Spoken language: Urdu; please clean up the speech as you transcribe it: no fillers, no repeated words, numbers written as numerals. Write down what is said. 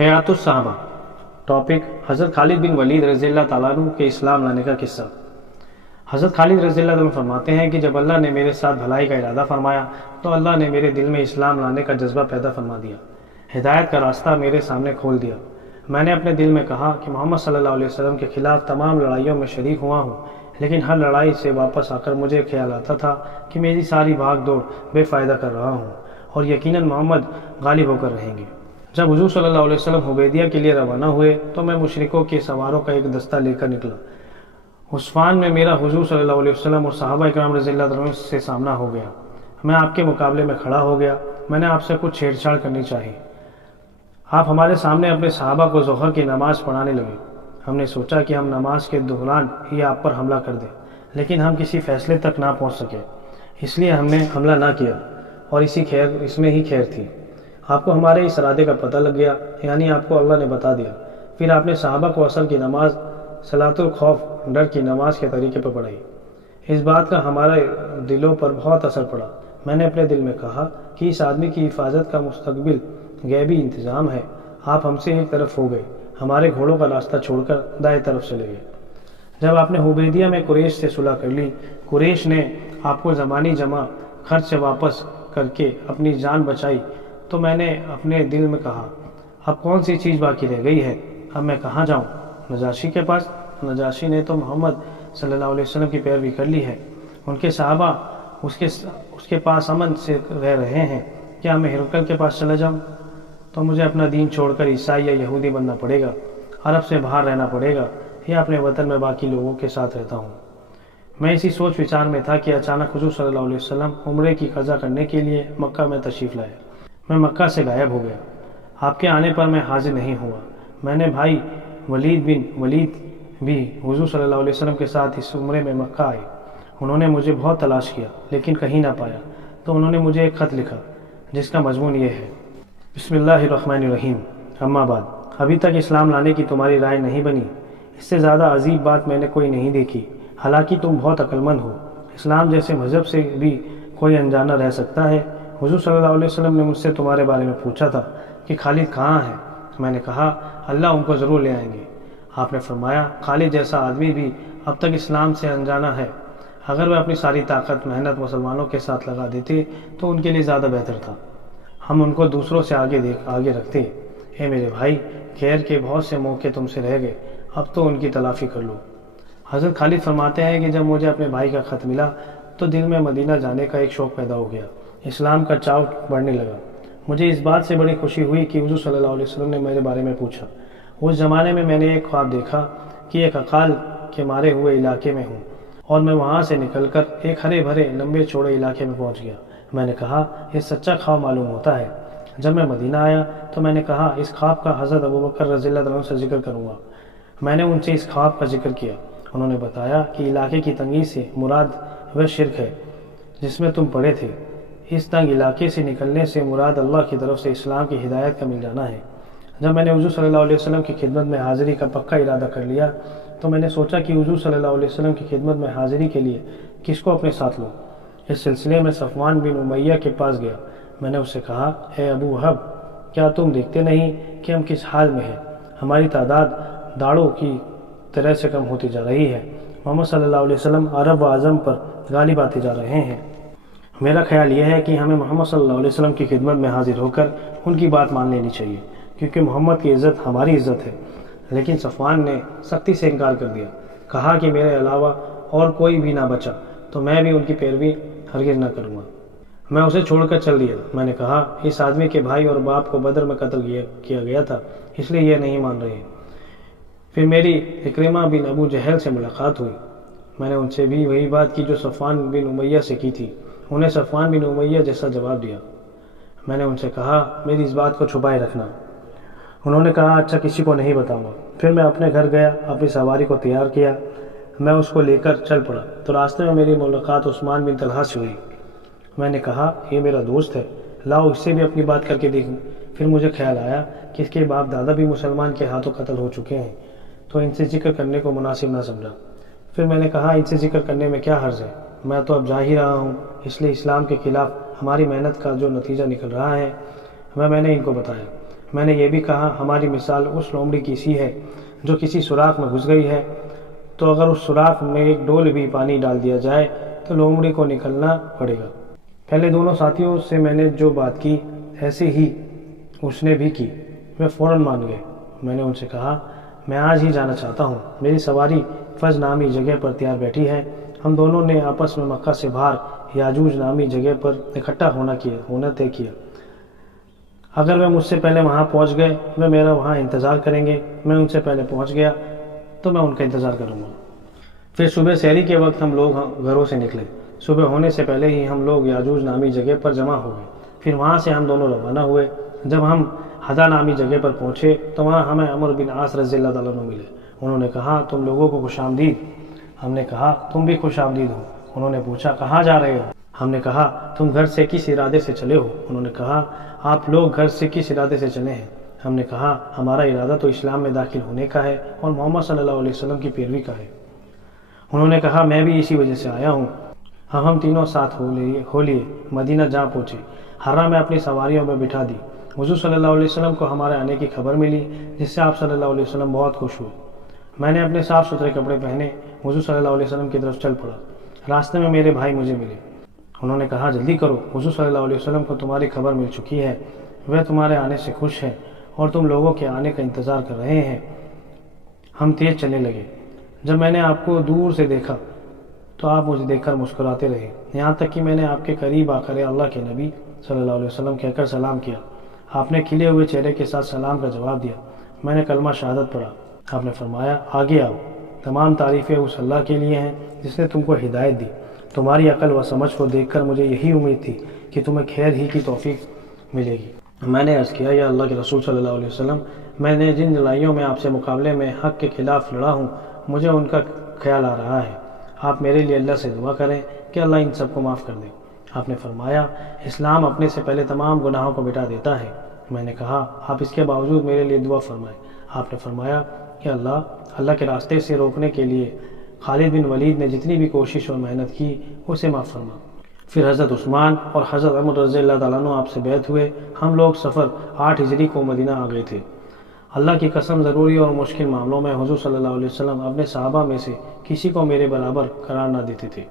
حیات الصحابہ۔ ٹاپک: حضرت خالد بن ولید رضی اللہ تعالیٰ عنہ کے اسلام لانے کا قصہ۔ حضرت خالد رضی اللہ عنہ فرماتے ہیں کہ جب اللہ نے میرے ساتھ بھلائی کا ارادہ فرمایا تو اللہ نے میرے دل میں اسلام لانے کا جذبہ پیدا فرما دیا، ہدایت کا راستہ میرے سامنے کھول دیا۔ میں نے اپنے دل میں کہا کہ محمد صلی اللہ علیہ وسلم کے خلاف تمام لڑائیوں میں شریک ہوا ہوں، لیکن ہر لڑائی سے واپس آ کر مجھے خیال آتا تھا کہ میری ساری بھاگ دوڑ بے فائدہ کر رہا ہوں اور یقیناً محمد غالب ہو کر رہیں گے۔ جب حضور صلی اللہ علیہ وسلم حدیبیہ کے لیے روانہ ہوئے تو میں مشرکوں کے سواروں کا ایک دستہ لے کر نکلا۔ عثمان میں میرا حضور صلی اللہ علیہ وسلم اور صحابہ اکرام رضی اللہ عنہ سے سامنا ہو گیا۔ میں آپ کے مقابلے میں کھڑا ہو گیا۔ میں نے آپ سے کچھ چھیڑ چھاڑ کرنی چاہی۔ آپ ہمارے سامنے اپنے صحابہ کو ظہر کی نماز پڑھانے لگے۔ ہم نے سوچا کہ ہم نماز کے دوران ہی آپ پر حملہ کر دیں، لیکن ہم کسی فیصلے تک نہ پہنچ سکے، اس لیے ہم نے حملہ نہ کیا اور اس میں ہی خیر تھی۔ آپ کو ہمارے اس ارادے کا پتہ لگ گیا، یعنی آپ کو اللہ نے بتا دیا۔ پھر آپ نے صحابہ کو عصر کی نماز صلاۃ الخوف، ڈر کی نماز کے طریقے پر پڑھائی۔ اس بات کا ہمارے دلوں پر بہت اثر پڑا۔ میں نے اپنے دل میں کہا کہ اس آدمی کی حفاظت کا مستقبل غیبی انتظام ہے۔ آپ ہم سے ایک طرف ہو گئے، ہمارے گھوڑوں کا راستہ چھوڑ کر دائیں طرف چلے گئے۔ جب آپ نے حدیبیہ میں قریش سے صلح کر لی، قریش نے آپ کو زمانی جمع خرچ سے واپس کر کے اپنی جان بچائی، تو میں نے اپنے دل میں کہا اب کون سی چیز باقی رہ گئی ہے؟ اب میں کہاں جاؤں؟ نجاشی کے پاس؟ نجاشی نے تو محمد صلی اللہ علیہ وسلم کی پیروی کر لی ہے، ان کے صحابہ اس کے پاس امن سے رہ رہے ہیں، کیا میں ہرقل کے پاس چلا جاؤں؟ تو مجھے اپنا دین چھوڑ کر عیسائی یا یہودی بننا پڑے گا، عرب سے باہر رہنا پڑے گا، یا اپنے وطن میں باقی لوگوں کے ساتھ رہتا ہوں۔ میں اسی سوچ وچار میں تھا کہ اچانک حضور صلی اللہ علیہ وسلم عمرے کی قضا کرنے کے لیے مکہ میں تشریف لائے۔ میں مکہ سے غائب ہو گیا۔ آپ کے آنے پر میں حاضر نہیں ہوا۔ میں نے بھائی ولید بن ولید بھی حضور صلی اللہ علیہ وسلم کے ساتھ اس عمرے میں مکہ آئے۔ انہوں نے مجھے بہت تلاش کیا لیکن کہیں نہ پایا، تو انہوں نے مجھے ایک خط لکھا جس کا مضمون یہ ہے: بسم اللہ الرحمن الرحیم، اما بعد، ابھی تک اسلام لانے کی تمہاری رائے نہیں بنی۔ اس سے زیادہ عجیب بات میں نے کوئی نہیں دیکھی۔ حالانکہ تم بہت عقل مند ہو، اسلام جیسے مذہب سے بھی کوئی انجانا رہ سکتا ہے۔ حضور صلی اللہ علیہ وسلم نے مجھ سے تمہارے بارے میں پوچھا تھا کہ خالد کہاں ہے؟ میں نے کہا اللہ ان کو ضرور لے آئیں گے۔ آپ نے فرمایا خالد جیسا آدمی بھی اب تک اسلام سے انجانا ہے، اگر وہ اپنی ساری طاقت محنت مسلمانوں کے ساتھ لگا دیتے تو ان کے لیے زیادہ بہتر تھا، ہم ان کو دوسروں سے آگے رکھتے۔ اے میرے بھائی، خیر کے بہت سے موقع تم سے رہ گئے، اب تو ان کی تلافی کر لو۔ حضرت خالد فرماتے ہیں کہ جب مجھے اپنے بھائی کا خط ملا تو دل میں مدینہ جانے کا ایک شوق پیدا ہو گیا، اسلام کا چاؤ بڑھنے لگا۔ مجھے اس بات سے بڑی خوشی ہوئی کہ حضور صلی اللہ علیہ وسلم نے میرے بارے میں پوچھا۔ اس زمانے میں نے ایک خواب دیکھا کہ ایک اقال کے مارے ہوئے علاقے میں ہوں اور میں وہاں سے نکل کر ایک ہرے بھرے لمبے چوڑے علاقے میں پہنچ گیا۔ میں نے کہا یہ سچا خواب معلوم ہوتا ہے۔ جب میں مدینہ آیا تو میں نے کہا اس خواب کا حضرت ابوبکر رضی اللہ عنہ سے ذکر کروں گا۔ میں نے ان سے اس خواب کا ذکر کیا۔ انہوں نے بتایا کہ علاقے کی تنگی سے مراد وہ شرک ہے جس میں تم پڑے تھے۔ اس تنگ علاقے سے نکلنے سے مراد اللہ کی طرف سے اسلام کی ہدایت کا مل جانا ہے۔ جب میں نے حضور صلی اللہ علیہ وسلم کی خدمت میں حاضری کا پکا ارادہ کر لیا تو میں نے سوچا کہ حضور صلی اللہ علیہ وسلم کی خدمت میں حاضری کے لیے کس کو اپنے ساتھ لوں۔ اس سلسلے میں صفوان بن امیہ کے پاس گیا۔ میں نے اس سے کہا اے ابو وہب، کیا تم دیکھتے نہیں کہ ہم کس حال میں ہیں؟ ہماری تعداد داڑوں کی طرح سے کم ہوتی جا رہی ہے۔ محمد صلی اللہ علیہ وسلم عرب و اعظم پر غالب آتے جا رہے ہیں۔ میرا خیال یہ ہے کہ ہمیں محمد صلی اللہ علیہ وسلم کی خدمت میں حاضر ہو کر ان کی بات مان لینی چاہیے، کیونکہ محمد کی عزت ہماری عزت ہے۔ لیکن صفوان نے سختی سے انکار کر دیا، کہا کہ میرے علاوہ اور کوئی بھی نہ بچا تو میں بھی ان کی پیروی ہرگز نہ کروں گا۔ میں اسے چھوڑ کر چل دیا۔ میں نے کہا اس آدمی کے بھائی اور باپ کو بدر میں قتل کیا گیا تھا، اس لیے یہ نہیں مان رہے۔ پھر میری اکرمہ بن ابو جہل سے ملاقات ہوئی۔ میں نے ان سے بھی وہی بات کی جو صفوان بن امیہ سے کی تھی۔ انہیں صفوان بن امیہ جیسا جواب دیا۔ میں نے ان سے کہا میری اس بات کو چھپائے رکھنا۔ انہوں نے کہا اچھا، کسی کو نہیں بتاؤں گا۔ پھر میں اپنے گھر گیا، اپنی سواری کو تیار کیا، میں اس کو لے کر چل پڑا تو راستے میں میری ملاقات عثمان بن طلحہ سے ہوئی۔ میں نے کہا یہ میرا دوست ہے، لاؤ اس سے بھی اپنی بات کر کے دیکھوں۔ پھر مجھے خیال آیا کہ اس کے باپ دادا بھی مسلمان کے ہاتھوں قتل ہو چکے ہیں، تو ان سے ذکر کرنے کو مناسب نہ سمجھا۔ پھر میں نے کہا ان سے ذکر کرنے میں کیا حرج ہے، میں تو اب جا ہی رہا ہوں، اس لیے اسلام کے خلاف ہماری محنت کا جو نتیجہ نکل رہا ہے میں نے ان کو بتایا۔ میں نے یہ بھی کہا ہماری مثال اس لومڑی کی سی ہے جو کسی سوراخ میں گھس گئی ہے، تو اگر اس سوراخ میں ایک ڈول بھی پانی ڈال دیا جائے تو لومڑی کو نکلنا پڑے گا۔ پہلے دونوں ساتھیوں سے میں نے جو بات کی ایسے ہی اس نے بھی کی، وہ فوراً مان گئے۔ میں نے ان سے کہا میں آج ہی جانا چاہتا ہوں، میری سواری فج نامی جگہ پر تیار بیٹھی ہے۔ ہم دونوں نے آپس میں مکہ سے باہر یاجوج نامی جگہ پر اکٹھا ہونا طے کیا۔ اگر وہ مجھ سے پہلے وہاں پہنچ گئے وہ میرا وہاں انتظار کریں گے، میں ان سے پہلے پہنچ گیا تو میں ان کا انتظار کروں گا۔ پھر صبح سحری کے وقت ہم لوگ گھروں سے نکلے۔ صبح ہونے سے پہلے ہی ہم لوگ یاجوج نامی جگہ پر جمع ہو گئے۔ پھر وہاں سے ہم دونوں روانہ ہوئے۔ جب ہم حدا نامی جگہ پر پہنچے تو وہاں ہمیں عمرو بن عاص رضی اللہ تعالیٰ عنہ ملے۔ انہوں نے کہا تم لوگوں کو خوش آمدید۔ ہم نے کہا تم بھی خوش آمدید ہو۔ انہوں نے پوچھا کہاں جا رہے ہو؟ ہم نے کہا تم گھر سے کس ارادے سے چلے ہو؟ انہوں نے کہا آپ لوگ گھر سے کس ارادے سے چلے ہیں؟ ہم نے کہا ہمارا ارادہ تو اسلام میں داخل ہونے کا ہے اور محمد صلی اللہ علیہ وسلم کی پیروی کا ہے۔ انہوں نے کہا میں بھی اسی وجہ سے آیا ہوں۔ ہم تینوں ساتھ ہو لیے مدینہ جا پہنچے۔ حرہ میں اپنی سواریوں میں بٹھا دی۔ حضور صلی اللہ علیہ وسلم کو ہمارے آنے کی خبر ملی، جس سے آپ صلی اللہ علیہ وسلم بہت خوش ہوئے۔ میں نے اپنے صاف ستھرے کپڑے پہنے حضور صلی اللہ علیہ وسلم کی طرف چل پڑا۔ راستے میں میرے بھائی مجھے ملے۔ انہوں نے کہا جلدی کرو، حضور صلی اللہ علیہ وسلم کو تمہاری خبر مل چکی ہے، وہ تمہارے آنے سے خوش ہیں اور تم لوگوں کے آنے کا انتظار کر رہے ہیں۔ ہم تیز چلنے لگے۔ جب میں نے آپ کو دور سے دیکھا تو آپ مجھے دیکھ کر مسکراتے رہے، یہاں تک کہ میں نے آپ کے قریب آ کر اللہ کے نبی صلی اللہ علیہ وسلم کہہ کر سلام کیا۔ آپ نے کھلے ہوئے چہرے کے ساتھ سلام کا جواب دیا۔ میں نے کلمہ شہادت پڑھا۔ آپ نے فرمایا آگے آؤ، تمام تعریفیں اس اللہ کے لیے ہیں جس نے تم کو ہدایت دی۔ تمہاری عقل و سمجھ کو دیکھ کر مجھے یہی امید تھی کہ تمہیں خیر ہی کی توفیق ملے گی۔ میں نے عرض کیا یا اللہ کے رسول صلی اللہ علیہ وسلم، میں نے جن لڑائیوں میں آپ سے مقابلے میں حق کے خلاف لڑا ہوں مجھے ان کا خیال آ رہا ہے۔ آپ میرے لیے اللہ سے دعا کریں کہ اللہ ان سب کو معاف کر دے۔ آپ نے فرمایا اسلام اپنے سے پہلے تمام گناہوں کو مٹا دیتا ہے۔ میں نے کہا آپ اس کے باوجود میرے لیے دعا فرمائیں۔ آپ نے فرمایا کہ اللہ کے راستے سے روکنے کے لیے خالد بن ولید نے جتنی بھی کوشش اور محنت کی اسے معاف فرما۔ پھر حضرت عثمان اور حضرت عمر رضی اللہ تعالیٰ عنہ آپ سے بیعت ہوئے۔ ہم لوگ سفر 8 ہجری کو مدینہ آ گئے تھے۔ اللہ کی قسم ضروری اور مشکل معاملوں میں حضور صلی اللہ علیہ وسلم اپنے صحابہ میں سے کسی کو میرے برابر قرار نہ دیتے تھے۔